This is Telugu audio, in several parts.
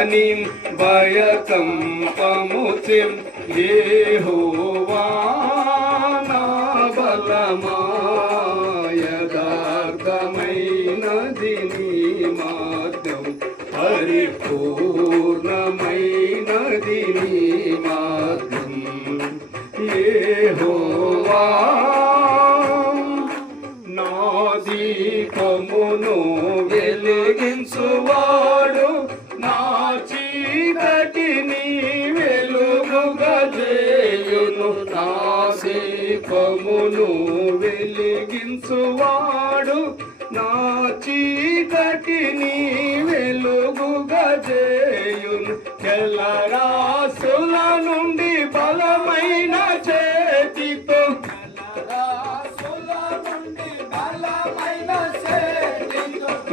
ధనిం భయకంపముచిం యెహోవా నా బలమా యథార్థమైనది నీ మార్గం పరిపూర్ణమైనది నీ మార్గం యెహోవా నా దీపమును వెలిగించువాడు నా చీకటిని వెలుగుగా చేయును నా దీపమును వెలిగించువాడు నా చీకటిని వెలుగుగా చేయును జలరాశుల నుండి బలమైన చేతితో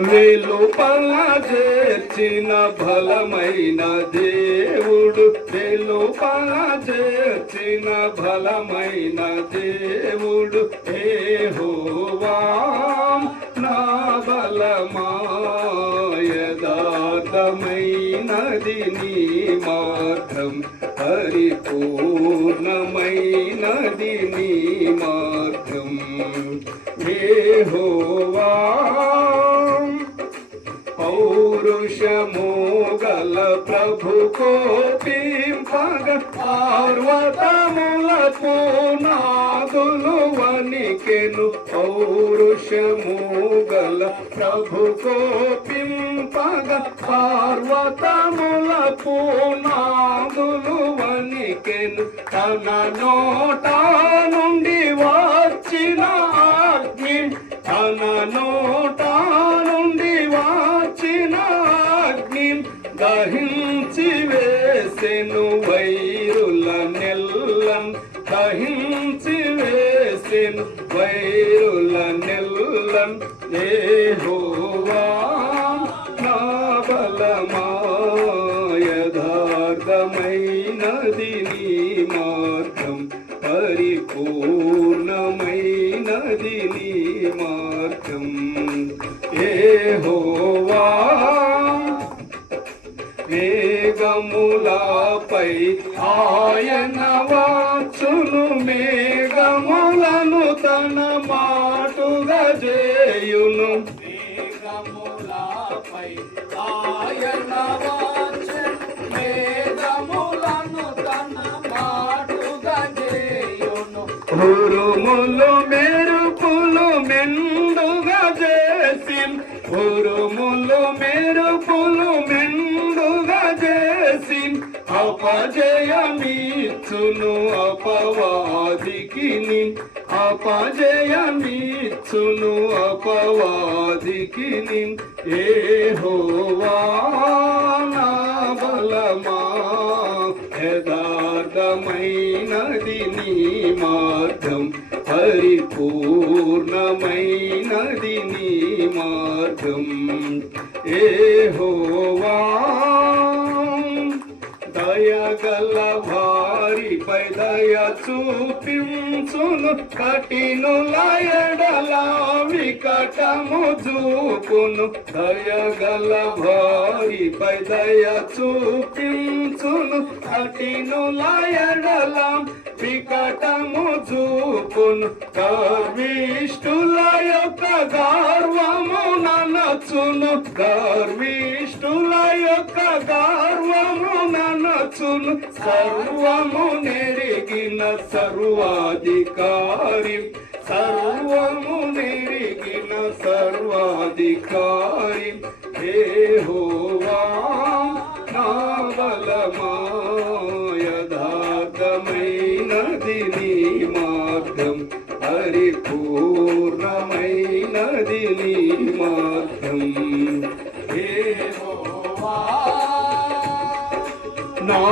వెలుపల చేర్చిన బలమైన దేవుడు వెలుపల చేర్చిన బలమైన దేవుడు యెహోవా నా బలమా యథార్థమైనది నీ మార్గం పరిపూర్ణమైనది నీ మార్గం యెహోవా పౌరుషము గల ప్రభు కోపింపగ పర్వతముల పునాదులు వణికెను పౌరుషము గల ప్రభు కోపింపగ పర్వతముల పునాదులు వణికెను తన నోట నుండి వచ్చిన అగ్ని తన నోట నుండి వచ్చిన అగ్ని దహించి వేసెను వైరుల నెల్లం దహించి వేసెను వైరుల నెల్లం యెహోవా నా బలమా యథార్థమైనది నీ మార్గం పరిపూర్ణమైనది నీ మార్గం యెహోవా మేఘములపై ఆయన వచ్చును మేఘములను తన మాటుగా చేయును మేఘములపై ఆయన వచ్చును మేఘములను తన మాటుగా చేయును ఉరుములు మెరుపులు మెండుగా చేసి ఉరుములు మెరుపులు మెండుగా చేసి అపజయమిచ్చును అపవాదికిని అపజయమిచ్చును అపవాదికిని యెహోవా నా బలమా యథార్థమైనది నీ మార్గం పరిపూర్ణమైనది నీ మార్గం యెహోవా దయగల వారిపై దయ చూపించును కఠినుల ఎడల వికటము చూపును దయగల వారిపై దయ చూపించును కఠినుల ఎడల వికటము చూపును గర్విష్ఠుల యొక్క గర్వము ననచును గర్విష్ఠుల యొక్క గర్వము ననచును సర్వము నెరిగిన సర్వాధికారి సర్వము నెరిగిన సర్వాధికారి యెహోవా నా బలమా యథార్థమైనది నీ మార్గం పరిపూర్ణమైనది నీ మార్గం యెహోవా నా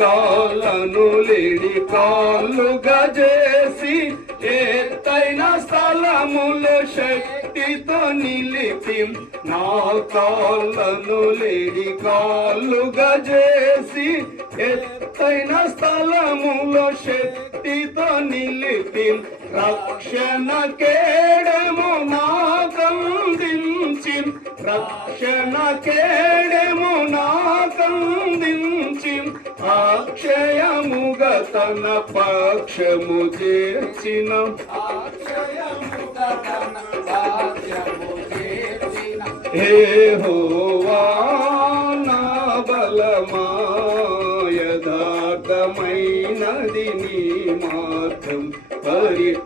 కాళ్ళను లేడి కాళ్ళుగా చేసి ఎత్తైన స్థలములో శక్తితో నిలిపి నా కాళ్ళను లేడి కాళ్ళుగా చేసి ఎత్తైన స్థలములో శక్తితో నిలిపి రక్షణ కేడము నాకందించి రక్షణ కేడెము నాకందించి అక్షయముగా తన పక్షము చేర్చిన యెహోవా నా బలమా యథార్థమైనది నీ మార్గం పరిపూర్ణమైనది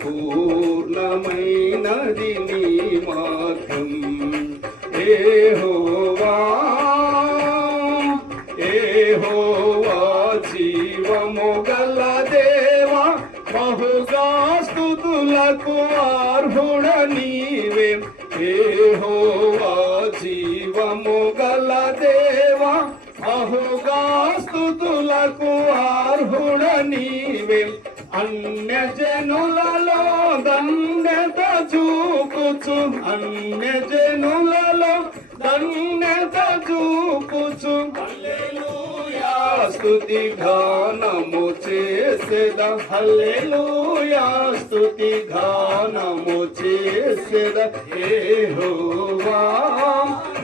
నీ మార్గం యెహోవా యెహోవా జీవము గల దేవా బహుగా స్తుతులకు అర్హుడ నీవే యెహోవా జీవము గల దేవా బహుగా స్తుతులకు అర్హుడ నీవే అన్యజనులలో ధన్యత చూపుచు అన్యజనులలో ధన్యత చూపుచు హల్లెలూయా స్తుతి గానము చేసేద హల్లెలూయా స్తుతి గానము చేసేద యెహోవా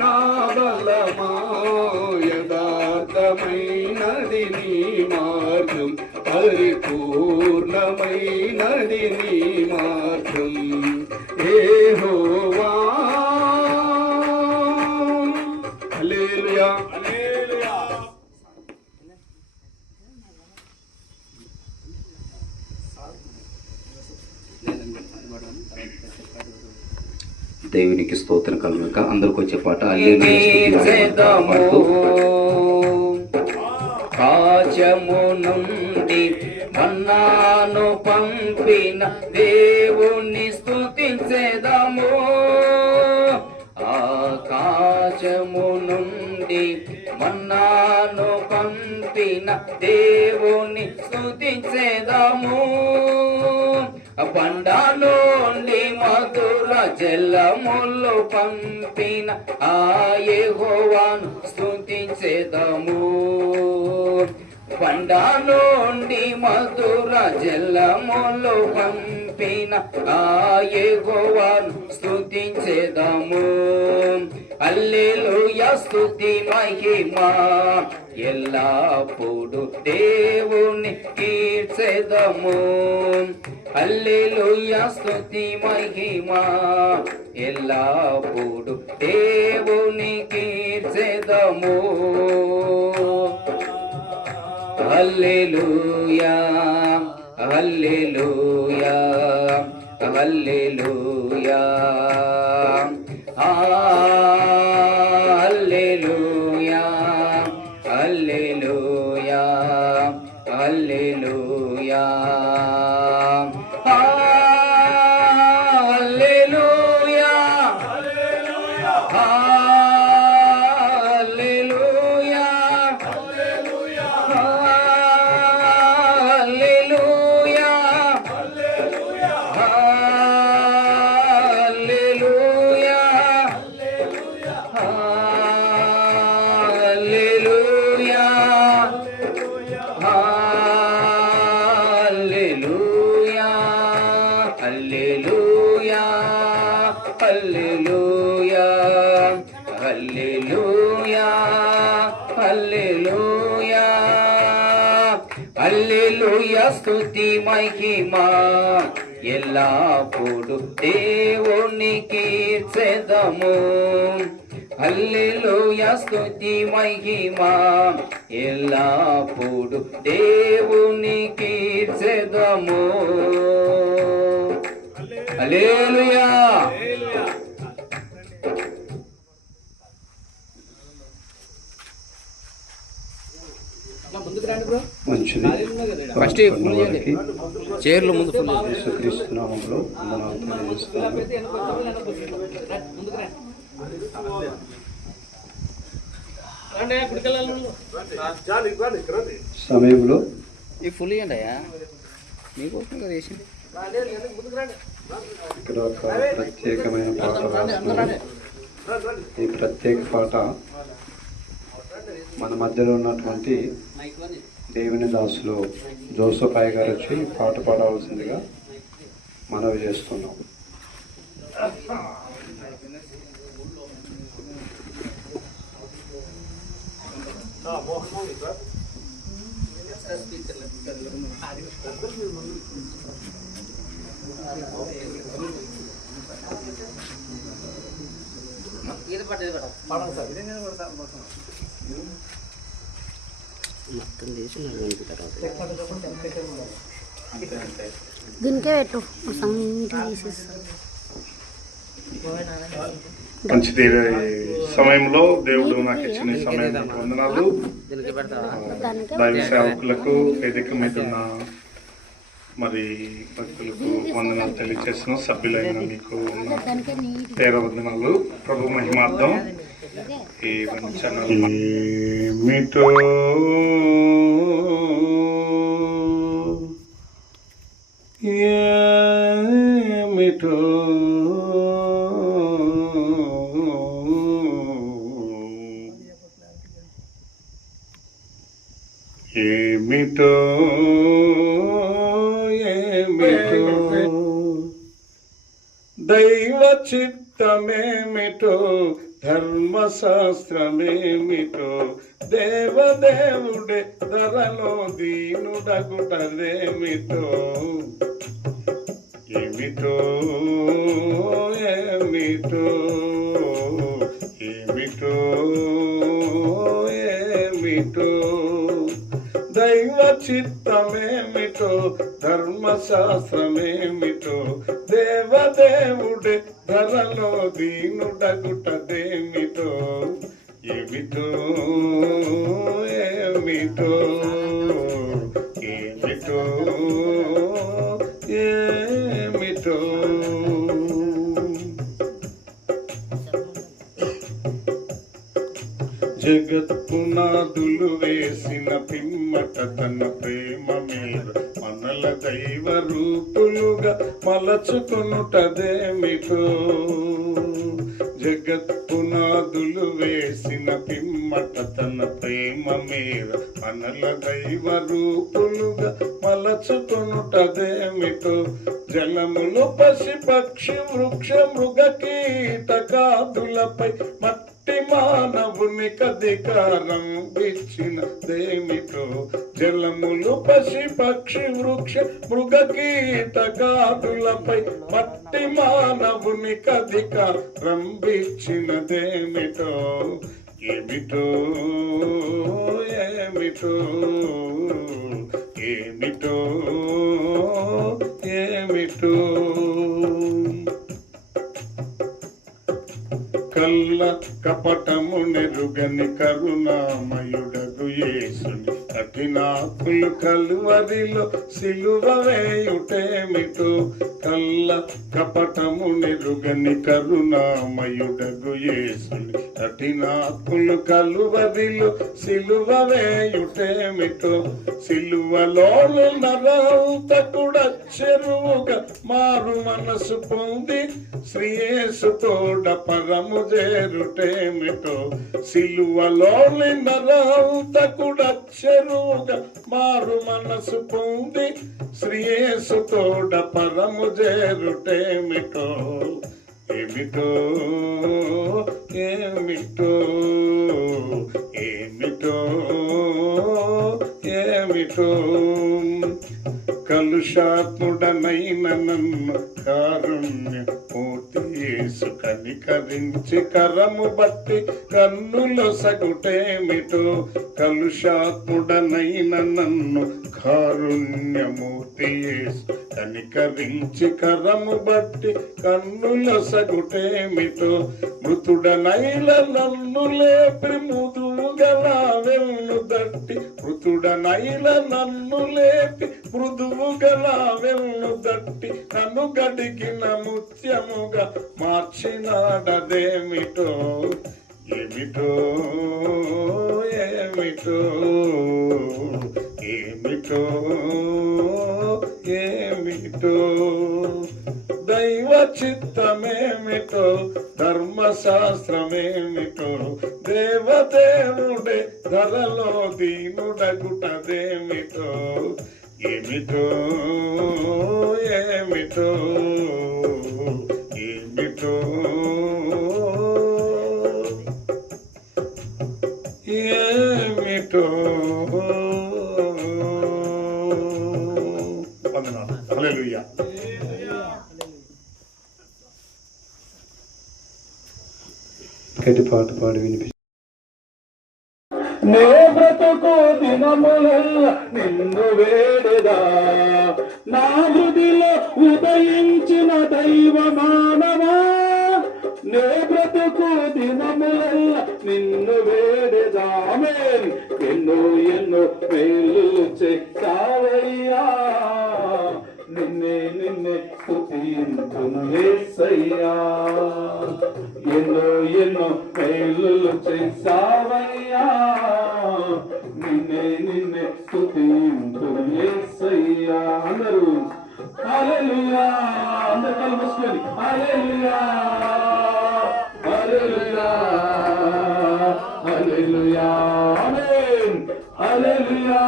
నా బలమా యథార్థమైనది నీ మార్గం పరిపూర్ణమైనది నీ మార్గం యెహోవా హల్లెలూయా హల్లెలూయా. దేవునికి స్తోత్రం కలుగుక అందరికి వచ్చే పాట హల్లెలూయా కాచము నుండి మన్నాను పంపిన దేవుణ్ణి స్తుతించెదము ఆకాశము నుండి మన్నాను పంపిన దేవుణ్ణి స్తుతించెదము బండ నుండి మధుర జలములు పంపిన ఆ యెహోవాను స్తుతించెదము బండ నుండి మధుర జలములు పంపిన ఆ యెహోవాను స్తుతించెదము హల్లెలూయా స్తుతి మహిమా ఎల్లప్పుడు దేవుని కీర్చెదము హల్లెలూయా స్తుతి మహిమా ఎల్లప్పుడు దేవుని కీర్చెదము హల్లెలూయా హల్లెలూయా హల్లెలూయా హల్లెలూయా హల్లెలూయా హల్లెలూయా హల్లెలూయా హల్లెలూయా హల్లెలూయా హల్లెలూయా హల్లెలూయా హల్లెలూయా హల్లెలూయా హల్లెలూయా హల్లెలూయా హల్లెలూయా హల్లెలూయా స్తుతి మహిమా ఎల్లప్పుడు దేవుని కీర్చెదము హల్లెలూయా స్తుతి మహిమా ఎల్లప్పుడు దేవుని కీర్చెదము హల్లెలూయా. మంచిది. ఫస్ట్ ఫుల్ చేయండి. చైర్లు ముందు ఫుల్ చేయండి. యేసుక్రీస్తు నామములో వందనాలు తెలియజేస్తున్నాను. సమయంలో ఈ ఫుల్ చేయండి అయ్యా మీకోసం కదా వేసింది. ఇక్కడ ఒక ప్రత్యేకమైన పాట రాస్తున్నాను. ఈ ప్రత్యేక పాట మన మధ్యలో ఉన్నటువంటి దేవుని దాసులు జోసఫ్ అయ్య గారు వచ్చి పాట పాడవలసిందిగా మనవి చేస్తున్నాం. మొత్తం చేసి దీనికే పెట్టు నీట్గా తీసేస్తా. మంచిది సమయంలో దేవుడు నాకు ఇచ్చిన సమయం వందనాలు. దైవ సేవకులకు వేదిక మీద ఉన్న మరి భక్తులకు వందనాలు తెలియజేసిన సభ్యులైన మీకు పేర వందనాలు. ప్రభు మహిమార్థం ఈ వంచనలు మీతో మీతో ఏమిటో దైవ చిత్తమేమిటో ధర్మశాస్త్రమేమిటో దేవదేవుడే ధరలో దీనుడగుటదేమిటో ఏమిటో ఏమిటో ఏమిటో ఏమిటో దైవ చిత్తమేమిటో ధర్మశాస్త్రమేమిటో దేవదేవుడే ధరలో దీనుడగుటదేమిటో ఏమిటో ఏమిటో ఏమిటో ఏమిటో జగత్పునాదులు వేసిన పిమ్మట తన ప్రేమ మీద మనల దైవ రూపులుగా మలచుకొనుటదేమిటో జగత్పునాదులు వేసిన పిమ్మట తన ప్రేమ మీద మనల దైవ రూపులుగా మలచుకొనుటదేమిటో జలములు పశి పక్షి వృక్ష మృగ కీటకాదులపై మట్టి మానవునికి అధికారం ఇచ్చినదేమిటో జలములు పశి పక్షి వృక్ష మృగ కీటకాదులపై మట్టి మానవునికి అధికారం ఇచ్చినదేమిటో ఏమిటో ఏమిటో ఏమిటో ఏమిటో కల్ల కపటము నెరుగని కరుణామయుడగు యేసుని కఠినాకులు కలువరిలో సిలువ వేయుటేమిటో కల్ల కపటము నెరుగని కరుణామయుడగు యేసుని కఠినాకులు కలువరిలో సిలువ వేయుటేమిటో సిలువలోను నరహంతకుడు చెరువుగా మారు మనసు పొంది శ్రీయేసుతోడ పరము చేరుటేమిటో సిలువలోని నరహంతకుడు చెరువుగా మారు మనసు పొంది శ్రీయేసుతోడ పరము చేరుటేమిటో ఏమిటో ఏమిటో ఏమిటో ఏమిటో కలుషాత్ముడనైన నన్ను కారుణ్య పూర్తి యేసు కనికరించి కరము బట్టి కన్నులో సగుటేమిటో కలుషాత్ముడనైన నన్ను కారుణ్యమూర్తి యేసు కనికరించి కరము బట్టి కన్నులో సగుటేమిటో మృతుడనైల నన్ను లేపి మృదువు గల వెన్ను దట్టి మృతుడనైల నన్ను లేపి మృదువు గల వెన్ను దట్టి నన్ను గడిగిన ముత్యముగా మార్చినాడదేమిటో ఏమిటో ఏమిటో ఏమిటో ఏమిటో దైవ చిత్తమేమిటో ధర్మశాస్త్రమేమిటో దేవదేవుడే ధరలో దీనుడగుటదేమిటో ఏమిటో ఏమిటో ఏమిటో ఏమిటో వందనాలు. హల్లెలూయా. గట్టి పాట పాడి వినిపి. నే బ్రతుకు దినములెల్ల నిన్ను వేడెదా, నా హృదిలో ఉదయించిన దైవ మానవా. నే బ్రతుకు దినములెల్ల నిన్ను వేడెదా. ఆమేన్. ఎన్నో ఎన్నో మేలు చేసావయ్యా, నిన్నే నిన్నే స్తుతింతును యేసయ్యా. ఎన్నో ఎన్నో మేలు చేసావయ్యా, నిన్నే నిన్నే స్తుతింతును యేసయ్యా. అందరూ హల్లెలూయా. అందరూ కళ్ళు మూసుకొని హల్లెలూయా, హల్లెలూయా, హల్లెలూయా. ఆమేన్. హల్లెలూయా.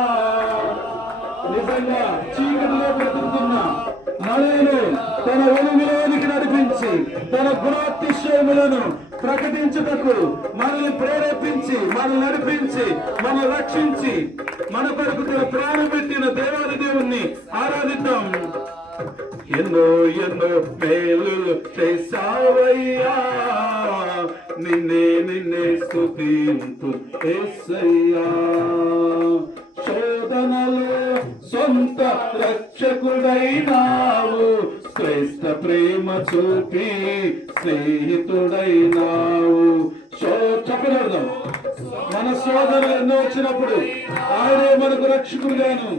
నిజంగా చీకటిలో బ్రతుకుతున్నా మనల్ని తన వెలుగులోనికి నడిపించి తన గుణాతిశయములను ప్రకటించుటకు మనల్ని ప్రేరేపించి మనల్ని నడిపించి మనల్ని రక్షించి మన కొరకు తన ప్రాణం పెట్టిన దేవాది దేవుణ్ణి ఆరాధిద్దాం. ఎన్నో ఎన్నో మేలు చేసావయ్యా, నిన్నే నిన్నే స్తుతింతు యేసయ్యా. శోధనలో సొంత రక్షకుడైనావు, శ్రేష్ఠ ప్రేమ చూపి స్నేహితుడైనావు. చెప్పగలదాం, మన శోధనలు ఎన్నో వచ్చినప్పుడు ఆయనే మనకు రక్షకుడుగాను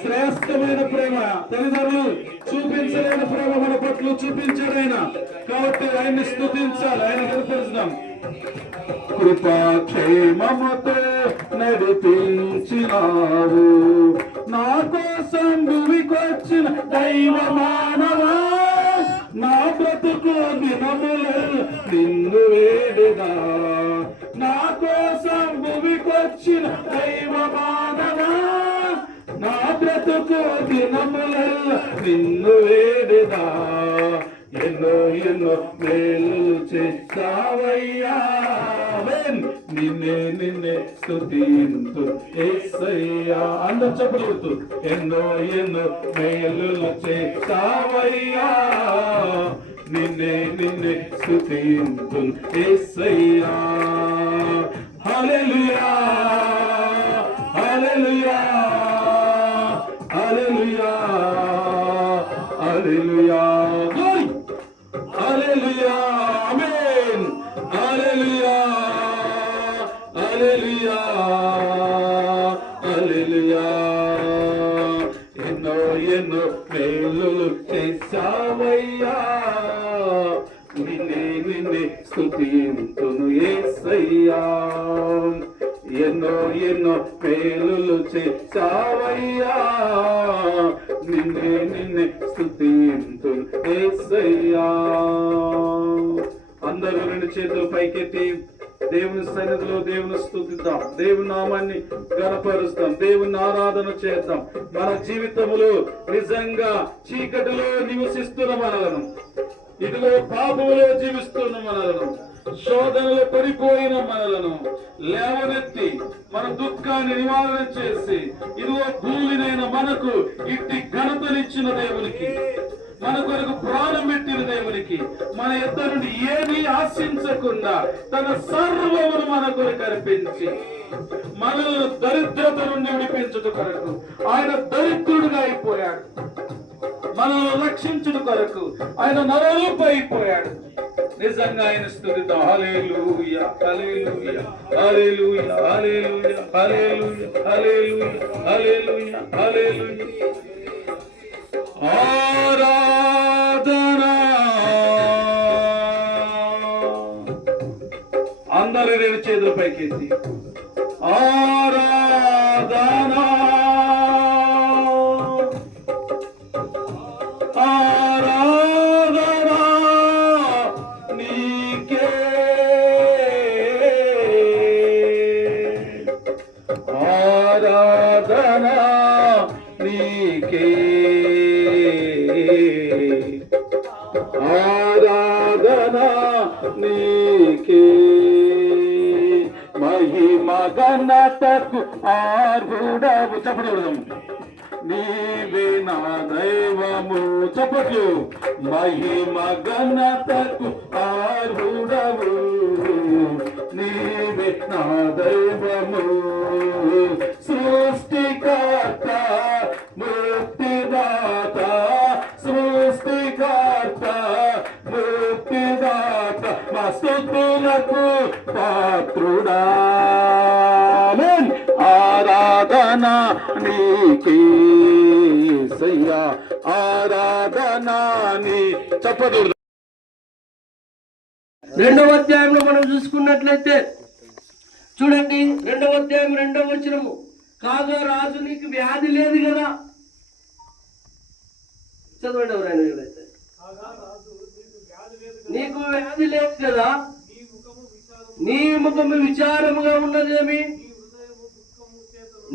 శ్రేష్టమైన ప్రేమ తల్లిదండ్రులు చూపించలేని ప్రేమ మన పట్ల చూపించాడు ఆయన. కాబట్టి ఆయన్ని స్తుతించాలి, ఆయన కనపరుచుదాం. కృపాక్షేమముతో నడిపించినావు, నా కోసం భూమికొచ్చిన దైవ మానవా. నా బ్రతుకు దినములు నిన్ను వేడెదా, నా కోసం భూమికొచ్చిన దైవ మానవా. నా బ్రతుకు దినములు నిన్ను వేడెదా, ఎన్నో ఎన్నో మేలు చేసావయ్యా. నిన్నే నిన్నే స్తుతింతు యేసయ్యా. అందరూ చెప్పగలుగుతూ ఎన్నో ఎన్నో మేలు చేసావయ్యా, నిన్నే నిన్నే స్తుతింతు యేసయ్యా. హల్లెలూయా, హల్లెలూయా, హల్లెలూయా, హల్లెలూయా. హల్లెలూయా. ఆమేన్. హల్లెలూయా, హల్లెలూయా, హల్లెలూయా. ఎన్నో ఎన్నో మేలు చేసావయ్యా, నిన్నే నిన్నే స్తుతింతును యేసయ్యా. ఎన్నో ఎన్నో మేలు చేసావయ్యా, నిన్నే నిన్నే స్తుతింతును యేసయ్యా. అందరూ రెండు చేతులు పైకెత్తి దేవుని సన్నిధిలో దేవుని స్తుతిద్దాం, దేవుని నామాన్ని గణపరుస్తాం, దేవుని ఆరాధన చేద్దాం. మన జీవితములో నిజంగా చీకటిలో నివసిస్తున్న మనలను, ఇదిగో పాపములో జీవిస్తున్న మనలను, శోధనలో పడిపోయిన మనలను లేవనెత్తి మన దుఃఖాన్ని నివారణ చేసి ఇదిగో భూమినైన మనకు ఇట్టి ఘనతనిచ్చిన దేవునికి, మన కొరకు ప్రాణం పెట్టిన దేవునికి, మన ఇద్దరు నుండి ఏమీ ఆశించకుండా తన సర్వమును మన కొరకు అర్పించి మనల్ని దరిద్రత నుండి విడిపించుట కొరకు ఆయన దరిద్రుడుగా అయిపోయాడు. మనల్ని రక్షించుట కొరకు ఆయన నరరూప అయిపోయాడు. నిజంగా ఆయన స్తుతిద్దాం. హల్లెలూయా, హల్లెలూయా, హల్లెలూయా, హల్లెలూయా, హల్లెలూయా, హల్లెలూయా, హల్లెలూయా, హల్లెలూయా. ఆరాధనా. అందరూ రెండు చేతుల పైకెత్తి ఆరాధనా, ఆరాధనా నీకే, ఆరాధనా నీకే, ఆరాధనా నీకే. మహిమ ఘనతకు ఆర్హుడవు. చెప్పడం నీవే నా దైవము చప్పట్లు మహిమ ఘనతకు ఆరుడవు నీవే నా దైవము సృష్టికర్త ముక్తిదాత సృష్టికర్త ముక్తిదాత మా స్తుతులకు పాత్రుడా ఆరాధన నీకే యేసయ్యా ఆరాధన నీ చప్పట్లు. రెండవ అధ్యాయంలో మనం చూసుకున్నట్లయితే చూడండి, 2వ అధ్యాయం 2వ వచనము, కాగా రాజు నీకు వ్యాధి లేదు కదా. చదవండి ఎవరైనా వీలైతే. నీకు వ్యాధి లేదు కదా, నీ ముఖము విచారముగా ఉన్నదేమి,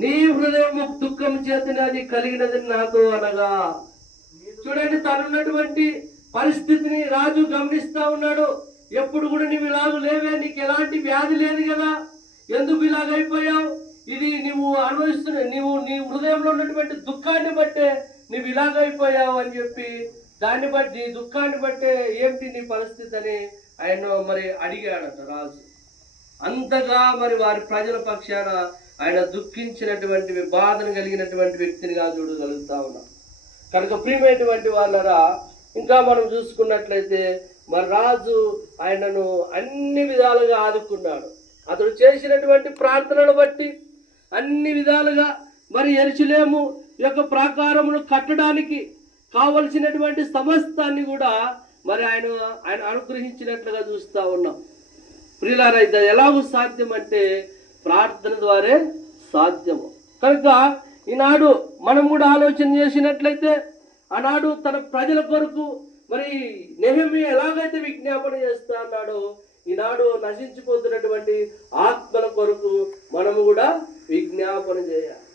నీ హృదయము దుఃఖము చేతనే అది కలిగినది నాతో అనగా. చూడండి, తనున్నటువంటి పరిస్థితిని రాజు గమనిస్తా ఉన్నాడు. ఎప్పుడు కూడా నీవు ఇలాగ లేవే, నీకు ఎలాంటి వ్యాధి లేదు కదా, ఎందుకు ఇలాగైపోయావు, ఇది నువ్వు అనుభవిస్తున్న నీ హృదయంలో ఉన్నటువంటి దుఃఖాన్ని బట్టే నువ్వు ఇలాగైపోయావు అని చెప్పి, దాన్ని బట్టి నీ దుఃఖాన్ని బట్టే ఏంటి నీ పరిస్థితి అని ఆయన మరి అడిగాడట రాజు. అంతగా మరి వారి ప్రజల పక్షాన ఆయన దుఃఖించినటువంటి బాధను కలిగినటువంటి వ్యక్తినిగా చూడగలుగుతా ఉన్నాం. కనుక ప్రియమైనటువంటి వాళ్ళరా, ఇంకా మనం చూసుకున్నట్లయితే మరి రాజు ఆయనను అన్ని విధాలుగా ఆదుకున్నాడు. అతడు చేసినటువంటి ప్రార్థనను బట్టి అన్ని విధాలుగా మరి యెరూషలేము యొక్క ప్రాకారమును కట్టడానికి కావలసినటువంటి సమస్తాన్ని కూడా మరి ఆయన అనుగ్రహించినట్లుగా చూస్తూ ఉన్నాం. ప్రియులారా, ఇది ఎలాగూ సాధ్యం అంటే ప్రార్థన ద్వారే సాధ్యము. కనుక ఈనాడు మనం కూడా ఆలోచన చేసినట్లయితే, ఆనాడు తన ప్రజల కొరకు మరి నెహెమీయా ఎలాగైతే విజ్ఞాపన చేస్తా అన్నాడో, ఈనాడు నశించిపోతున్నటువంటి ఆత్మల కొరకు మనము కూడా విజ్ఞాపన చేయాలి.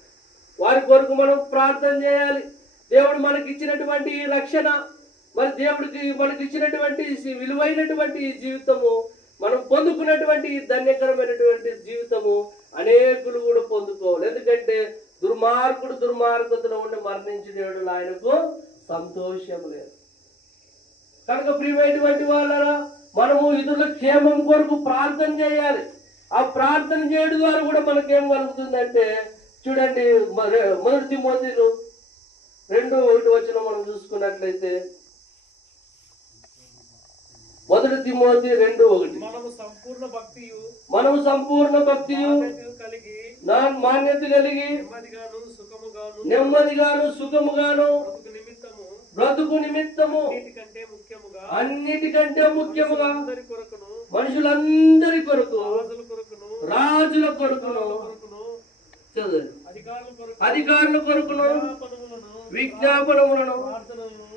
వారి కొరకు మనం ప్రార్థన చేయాలి. దేవుడు మనకి ఇచ్చినటువంటి ఈ రక్షణ, మరి దేవుడికి మనకి ఇచ్చినటువంటి విలువైనటువంటి ఈ జీవితము, మనం పొందుకున్నటువంటి ఈ ధన్యకరమైనటువంటి జీవితము అనేకులు కూడా పొందుకోవాలి. ఎందుకంటే దుర్మార్గతలో ఉండి మరణించిన ఆయనకు సంతోషం లేదు. కనుక ప్రియమైనటువంటి వాళ్ళరా, మనము ఇతరుల క్షేమం కొరకు ప్రార్థన చేయాలి. ఆ ప్రార్థన చేయడం ద్వారా కూడా మనకేం కలుగుతుందంటే, చూడండి, 1 తిమోతిలో 2:1 మనం చూసుకున్నట్లయితే, 1 తిమోతి 2:1, మనము సంపూర్ణ భక్తియు మాన్యత కలిగి నెమ్మదిగాను సుఖముగాను బ్రతుకు నిమిత్తము అన్నిటికంటే ముఖ్యముగా మనుషులందరి కొరకు, రాజుల కొరకును, అధికారుల కొరకును విజ్ఞాపనములను,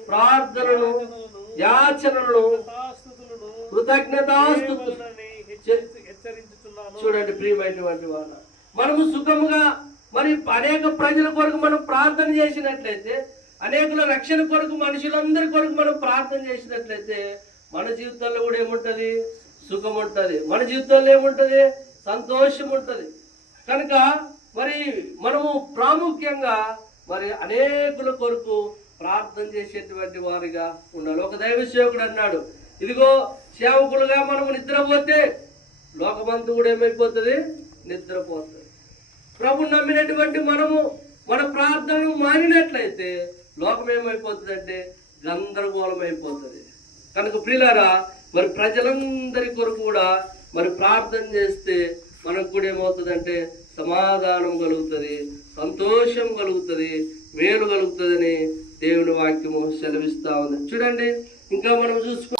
ప్రార్థనలను, యాచనలను, కృతజ్ఞతాస్తుతులను చూడండి. ప్రియమైనటువంటి వాళ్ళ, మనము సుఖముగా మరి అనేక ప్రజల కొరకు మనం ప్రార్థన చేసినట్లయితే, అనేకుల రక్షణ కొరకు, మనుషులందరి కొరకు మనం ప్రార్థన చేసినట్లయితే, మన జీవితంలో కూడా ఏముంటది, సుఖం ఉంటుంది. మన జీవితంలో ఏముంటది, సంతోషం ఉంటుంది. కనుక మరి మనము ప్రాముఖ్యంగా మరి అనేకుల కొరకు ప్రార్థన చేసేటువంటి వారిగా ఉండాలి. ఒక దైవ సేవకుడు అన్నాడు, ఇదిగో సేవకులుగా మనము నిద్రపోతే లోకమంతా కూడా ఏమైపోతుంది, నిద్రపోతుంది. ప్రభు నమ్మినటువంటి మనము మన ప్రార్థనను మానినట్లయితే లోకం ఏమైపోతుంది అంటే గందరగోళం అయిపోతుంది. కనుక ప్రియులారా, మరి ప్రజలందరి కొరకు కూడా మరి ప్రార్థన చేస్తే మనకు కూడా ఏమవుతుందంటే సమాధానం కలుగుతుంది, సంతోషం కలుగుతుంది, మేలు కలుగుతుందని దేవుని వాక్యము సెలవిస్తా ఉంది. చూడండి, ఇంకా మనం చూసుకో